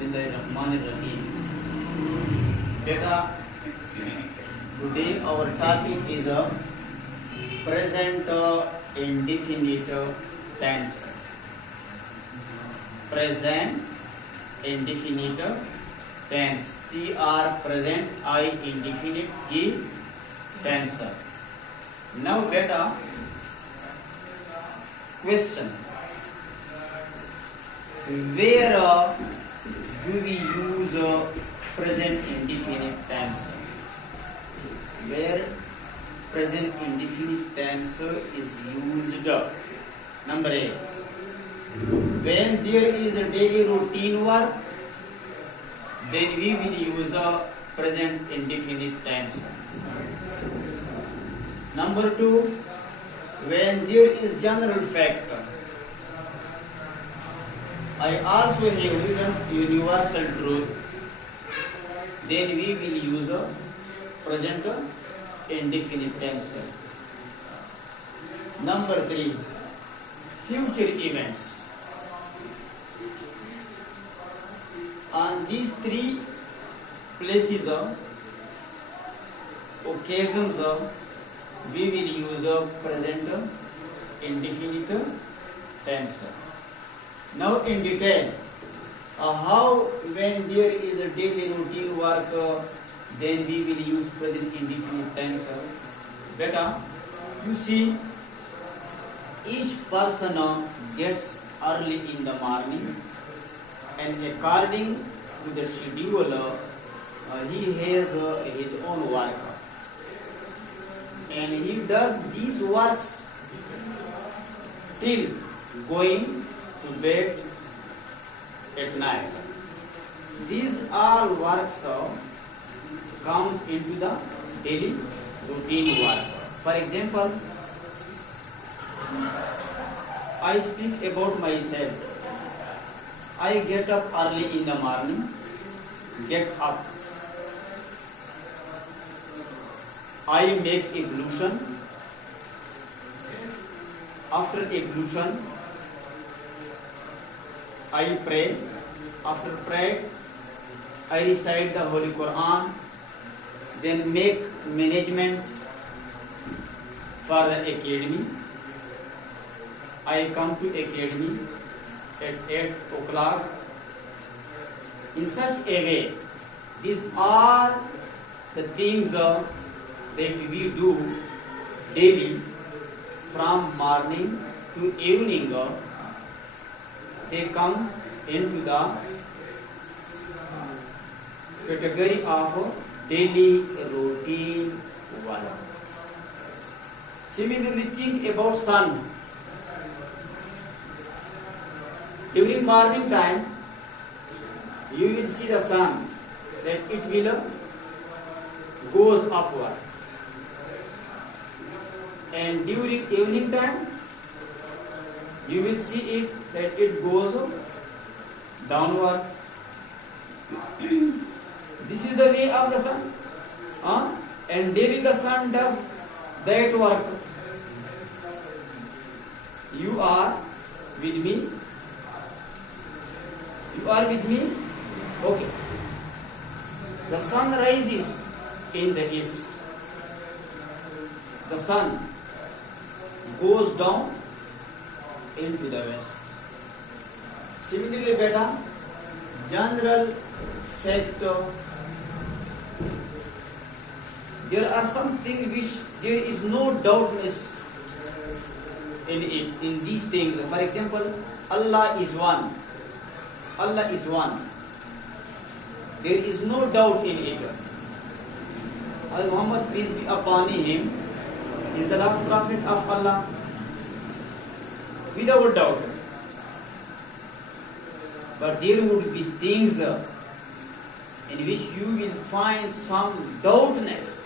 Bismillahirrahmanirrahim. Beta, today our topic is a present indefinite tense. Present indefinite tense. PR present I indefinite E tense. Now beta, question. Where do we use present indefinite tense? Where present indefinite tense is used? Number A. When there is a daily routine work, then we will use a present indefinite tense. Number 2. When there is general fact. I also have written universal truth. Then we will use a present indefinite tense. Number 3. Future events. On these 3 places, occasions, we will use a present indefinite tense. Now in detail, how when there is a daily routine work, then we will use present indefinite tense. Beta, you see, each person gets early in the morning, and according to the schedule, he has his own work, and he does these works till going to bed at night. These all works comes into the daily routine work. For example, I speak about myself. I get up early in the morning, get up. I make ablution. After ablution, I pray. After prayer, I recite the Holy Quran. Then make management for the academy. I come to academy at 8 o'clock. In such a way, these are the things that we do daily from morning to evening. They comes into the category of daily routine work. Similarly, think about sun. During morning time, you will see the sun that it will goes upward, and during evening time, you will see it that it goes downward. This is the way of the sun, and daily the sun does that work. You are with me? You are with me? Okay. The sun rises in the east. The sun goes down into the west. Similarly, beta, general fact, there are some things which there is no doubtness in it, in these things. For example, Allah is one. Allah is one. There is no doubt in it. Muhammad, peace be upon him, is the last prophet of Allah. Without doubt. But there would be things in which you will find some doubtness.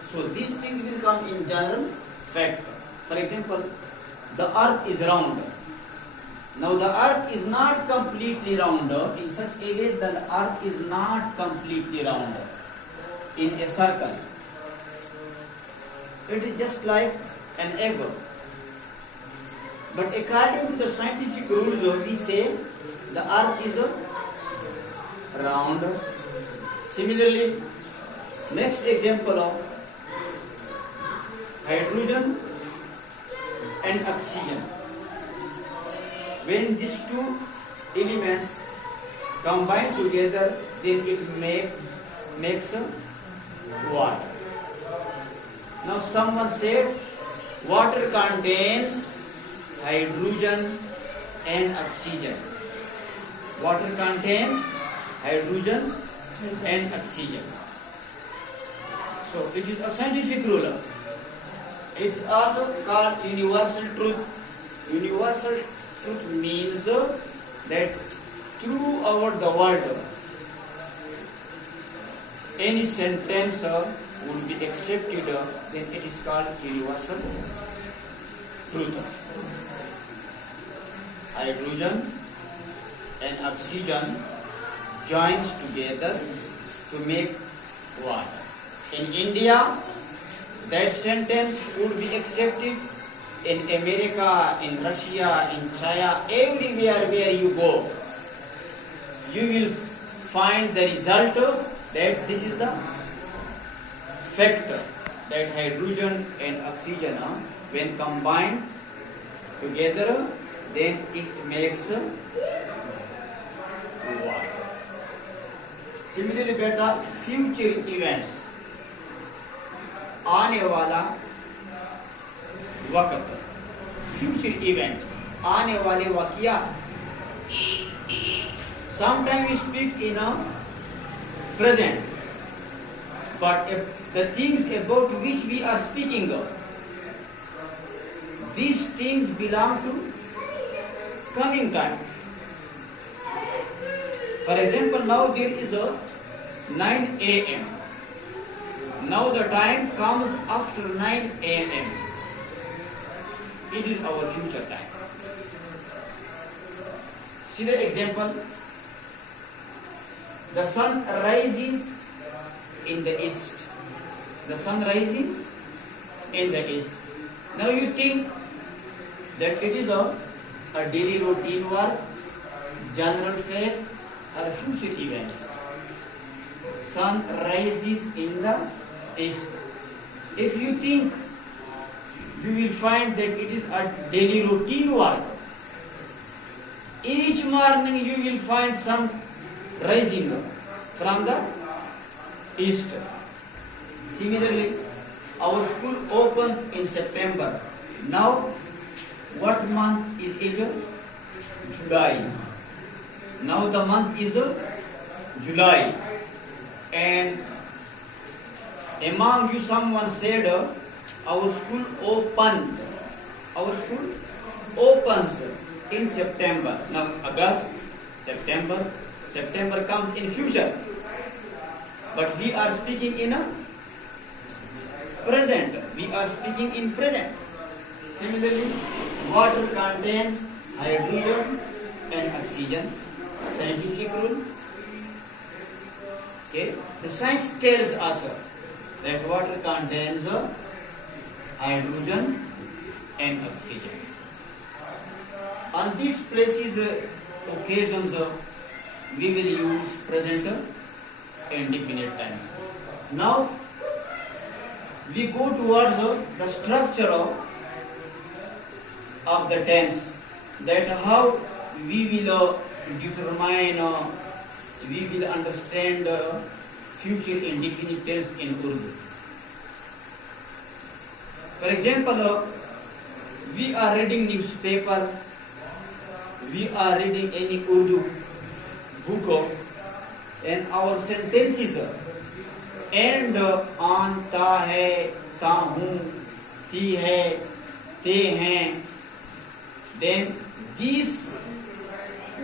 So these things will come in general fact. For example, the earth is round. Now the earth is not completely round. In such a way, the earth is not completely round in a circle. It is just like an egg. But according to the scientific rules, we say The earth is round. Similarly, next example of hydrogen and oxygen. When these two elements combine together, then it makes water. Now someone said water contains hydrogen and oxygen. Water contains hydrogen and oxygen. So it is a scientific rule. It is also called universal truth. Universal truth means that throughout the world, any sentence will be accepted, then it is called universal truth. Hydrogen and oxygen joins together to make water. In India, that sentence would be accepted. In America, in Russia, in China, everywhere where you go, you will find the result that this is the fact that hydrogen and oxygen, when combined together, then it makes water. Similarly, बेटा future events, आने वाला वक्त, future event, आने वाले वाक़या. Sometimes we speak in a present, but if the things about which we are speaking of, these things belong to coming time. For example, now there is a 9 a.m. Now the time comes after 9 a.m. It is our future time. See the example. The sun rises in the east. The sun rises in the east. Now you think that it is a daily routine work, general fact, or future events. Sun rises in the east. If you think, you will find that it is a daily routine work. Each morning you will find sun rising from the east. Similarly, our school opens in September. Now, what month is it? July. Now the month is July. And among you someone said, our school opens. Our school opens in September. Now August, September comes in future. But we are speaking in a present. We are speaking in present. Similarly, water contains hydrogen and oxygen. Scientific rule. Okay. The science tells us that water contains hydrogen and oxygen. On these places, occasions, we will use present indefinite tense. Now, we go towards the structure of the tense, that how we will determine, we will understand future indefinite tense in Urdu. For example, we are reading newspaper, we are reading any Urdu book, and our sentences end on ta hai, ta hu, ti hai, te hain. Then these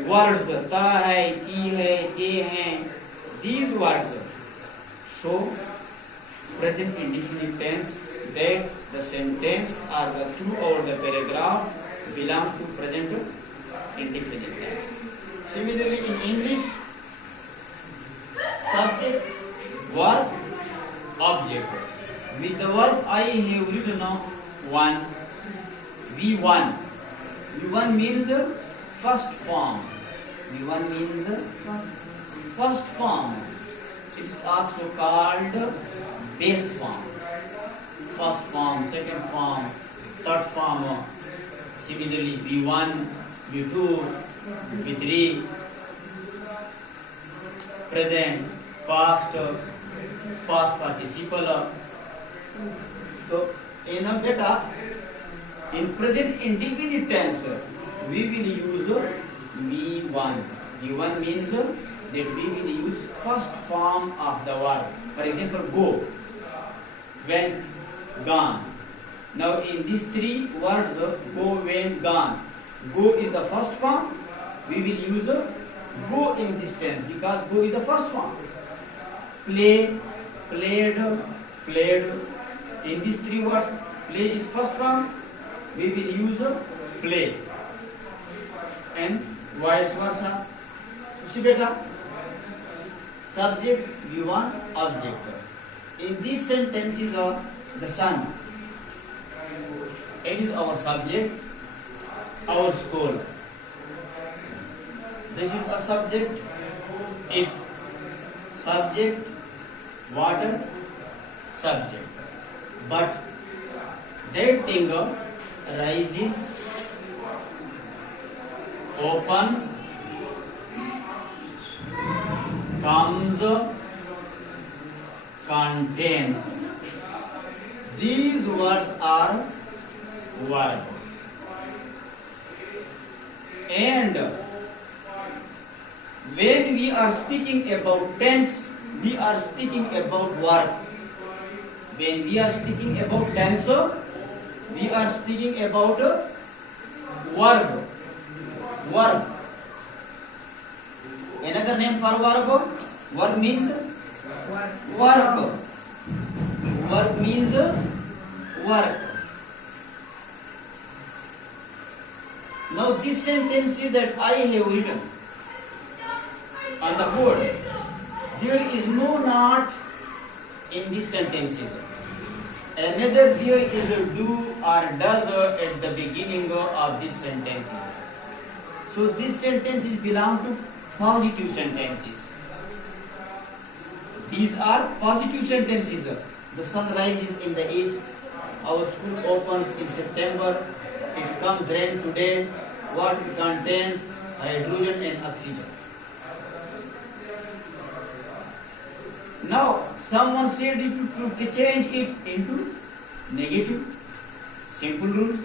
words, ta hai, ti hai, te hain, these words show present indefinite tense, that the sentence or the throughout the paragraph belong to present indefinite tense. Similarly, in English, subject, verb, object. With the verb I have written one, V1. V1 means first form. V1 means first form. It is also called base form. First form, second form, third form. Similarly, V1, V2, V3, present, past, past participle. So, in a beta, in present indefinite tense, we will use V1. V1 means that we will use first form of the verb. For example, go, went, gone. Now in these three words, go, went, gone. Go is the first form. We will use go in this tense because go is the first form. Play, played, played. In these three words, play is first form. We will use play. And vice versa. See beta. Subject, V1, object. In these sentences of the sun, it is our subject, our school. This is a subject, it. Subject, water, subject. But that thing rises, opens, comes, contains. These words are verb. And when we are speaking about tense, we are speaking about verb. When we are speaking about tense, we are speaking about verb. Verb. Another name for verb? Verb means work. Verb means work. Now this sentence that I have written on the board, there is no not in these sentences. Another there is a do or does at the beginning of this sentence. So these sentences belong to positive sentences. These are positive sentences. The sun rises in the east. Our school opens in September. It comes rain today. What it contains? Hydrogen and oxygen. Now, someone said to change it into negative. Simple rules.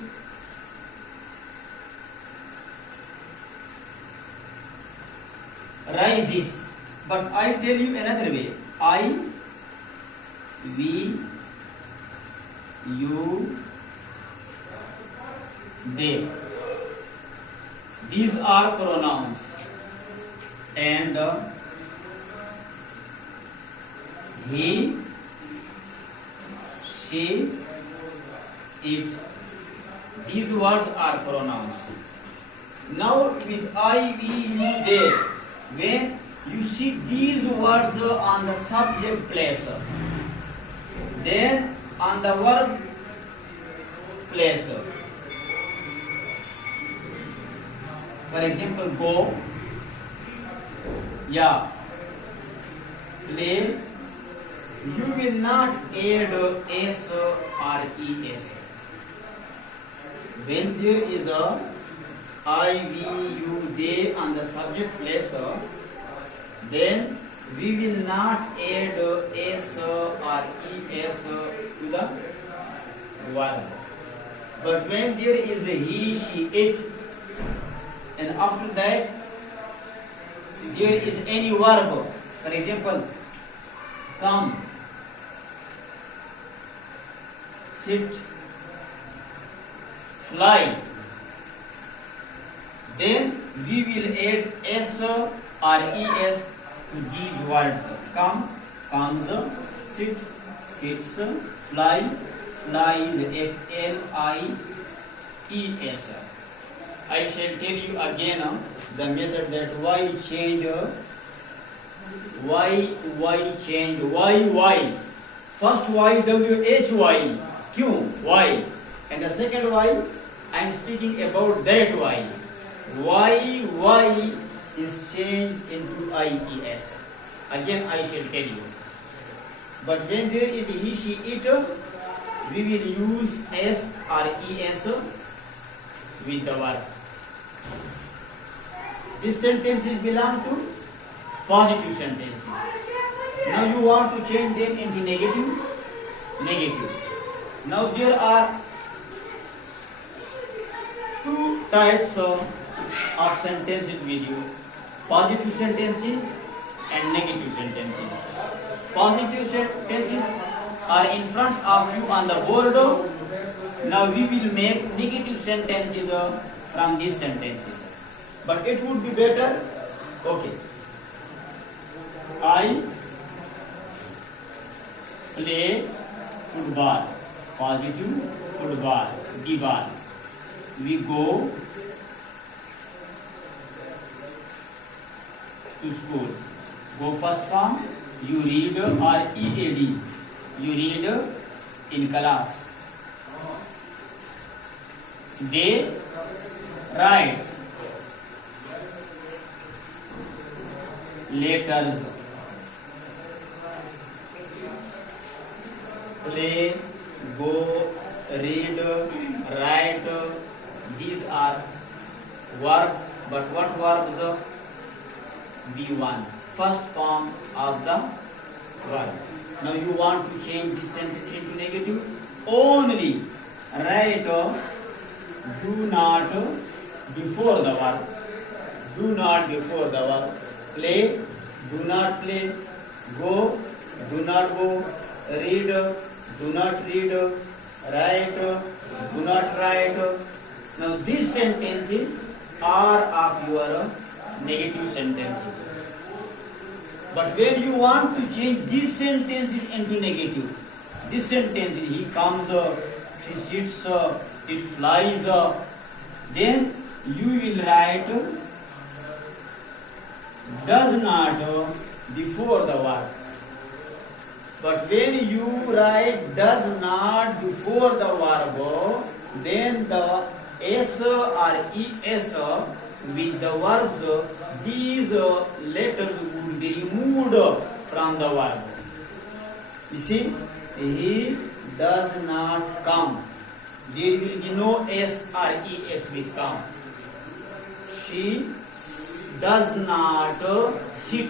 Rises. But I tell you another way. I, we, you, they. These are pronouns. And he, she, it. These words are pronouns. Now with I, we, you, they, when you see these words on the subject place, then on the verb place. For example, go, yeah, play. You will not add s or es. When there is a I, we, you, they on the subject place, then we will not add s or es to the verb. But when there is a he, she, it, and after that there is any verb, for example, come, sit, fly, then we will add s or es to these words. Come, comes, sit, sits, fly, flies, f-l-i-e-s. I shall tell you again the method that why change, why change, why. First y, w, h, y, q, y. And the second y, I am speaking about that y. Why is changed into IES. Again I shall tell you. But when there is he, she, it, we will use S or ES with the verb. This sentences belong to positive sentences. Now you want to change them into negative. Now there are two types of sentences with you: positive sentences and negative sentences. Positive sentences are in front of you on the board. Now we will make negative sentences from these sentences. But it would be better. Okay. I play football. Positive football. The ball. We go to school. Go first form. You read or EAD. You read in class. They write letters. Play, go, read, write. These are verbs, but what verbs? B1, first form of the verb. Now you want to change this sentence into negative. Only write do not before the verb. Do not before the verb. Play, do not play. Go, do not go. Read, do not read. Write, do not write. Now these sentences are of your negative sentences. But when you want to change these sentences into negative, this sentence, he comes, she sits, it flies, then you will write does not before the verb. But when you write does not before the verb, then the S or ES with the verbs, these letters would be removed from the verb. You see, he does not come. There will be no S or ES with come. She does not sit.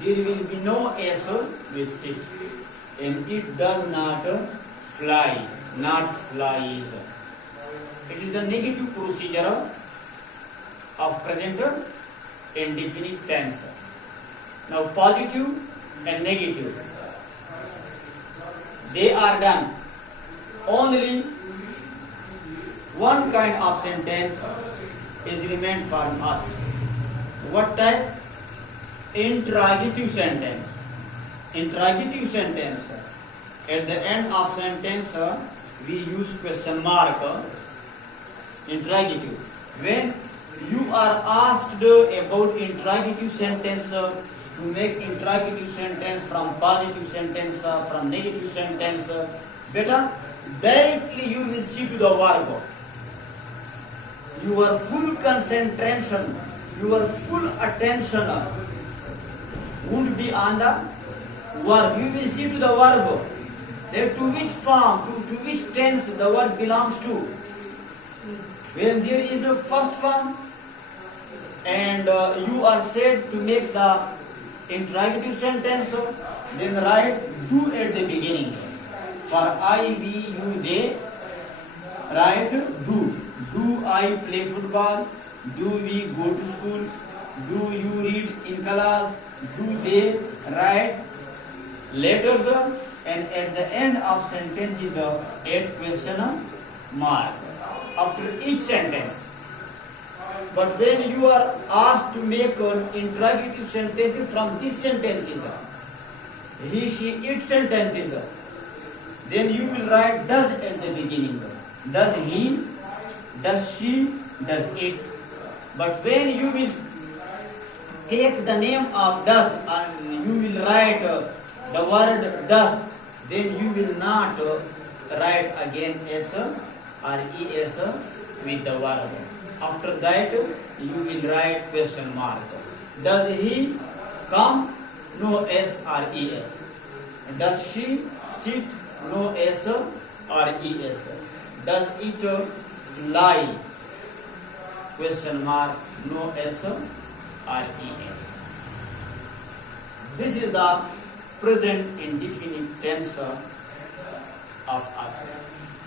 There will be no S with sit. And it does not fly, not flies. It is the negative procedure of present indefinite tense. Now positive and negative, they are done. Only one kind of sentence is remained for us. What type? Interrogative sentence. Interrogative sentence. At the end of sentence, we use question mark. Interrogative. When you are asked about interrogative sentence, to make interrogative sentence from positive sentence, from negative sentence, better directly you will see to the verb. Your full concentration, your full attention would be on the verb. You will see to the verb, that to which form, to which tense the verb belongs to. When there is a first form and you are said to make the interrogative sentence, then write do at the beginning. For I, we, you, they, write do. Do I play football? Do we go to school? Do you read in class? Do they write letters? And at the end of sentence is the add question mark after each sentence. But when you are asked to make an interrogative sentence from these sentences, he, she, it sentences, then you will write does at the beginning. Does he, does she, does it. But when you will take the name of does and you will write the word does, then you will not write again S or ES with the verb. After that, you will write question mark. Does he come? No S or ES. Does she sit? No S or ES. Does it fly? Question mark. No S or ES. This is the present indefinite tense of us.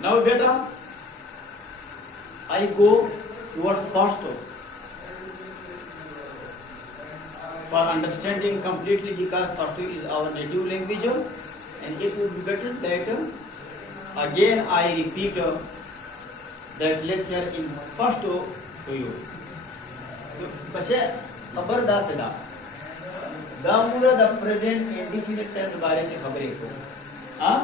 Now beta, I go towards past. For understanding completely, because Pashto is our native language, and it would be better that again I repeat that lecture in Pashto to you. बच्चे खबर दा से दा मुरा the present indefinite tense बारे चे खबरे को हाँ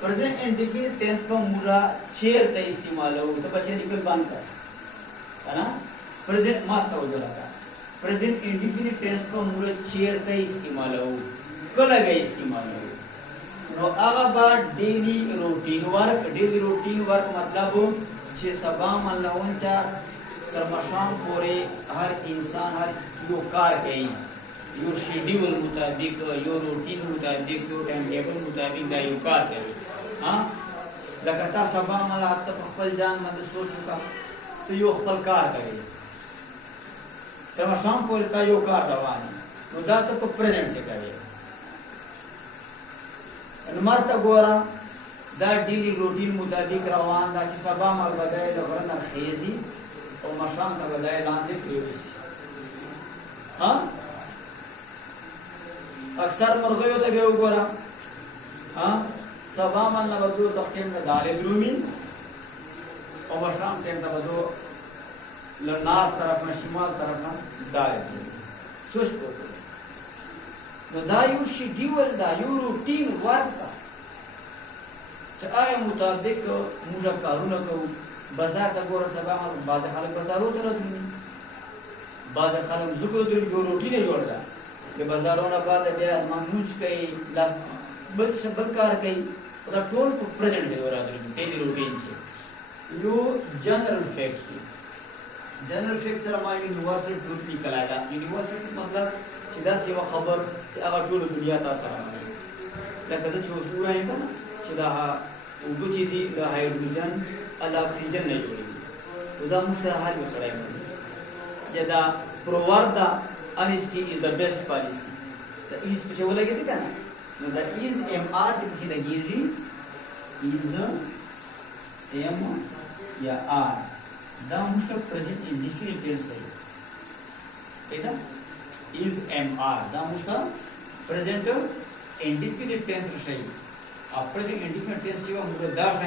प्रेजेंट इंडेफिनिट टेंस पर मुरा चेयर का इस्तेमाल हो तो बच्चे निकल बांध कर है ना प्रेजेंट मात का उधर आता प्रेजेंट इंडेफिनिट टेंस पर मुरा चेयर का इस्तेमाल हो कल का इस्तेमाल हो तो आगा बार डेली रूटीन वर्क मतलब चे सबा मल्लावंचा कर्मशान पोरे हर इंसान हर यो कार कहीं यो शेड्यूल मुताबिक यो रूटीन मुताबिक यो टाइम टेबल मुताबिक दा यो कार करें हाँ लगता सबा मला आता पकल जान मतलब सोच चुका तो यो पकल कार करे कर्मशान पोरे ता यो कार रवानी तो दा तो प्रेजेंट से करे अनुमारता गोरा दा डेली रूटीन मुताबिक रवान दा कि सबा मल बदाए लगरन खेजी और मशान का बजाय लांदे प्रेस हाँ अक्सर मुर्गे होते गए ऊपरा हाँ सबा मन ना बदलो तख्तेम का दाले ब्रूमी और मशान टेम का बदलो लनार तरफ में शिमाल तरफ में दाले ब्रूमी सोच को तो दायु शेड्यूल दायु रूटीन वर्क का चाहे मुताबिक मुझे कारूना को बाजार का गोरा सबा मालूम बाजार खाली बाजारों तो रहती बाजार खाली जुको तो जो रोटी नहीं जोड़ता ये बाजारों ना बात है यार मामूज कई लास बच सबकार कई और टोल को प्रेजेंट है और आदमी डेली रूटीन से यो जनरल फैक्ट सर हमारे यूनिवर्सल ट्रूथ निकलाएगा यूनिवर्सल मतलब सीधा सेवा खबर अगर टोल दुनिया ता सर हमारे लगता है जो पूरा है ना सीधा उनको चीज़ी हाइड्रोजन अला ऑक्सीजन नहीं जोड़ेगी उदा मुस्तहाल में सराय में जदा प्रोवर्दा honesty is the best policy the is पीछे बोला क्या था ना no the is mr पीछे लगी जी is m या r दा मुश्किल present indefinite tense है क्या is mr दा मुश्किल present indefinite tense है अब present indefinite tense जो मुझे दाश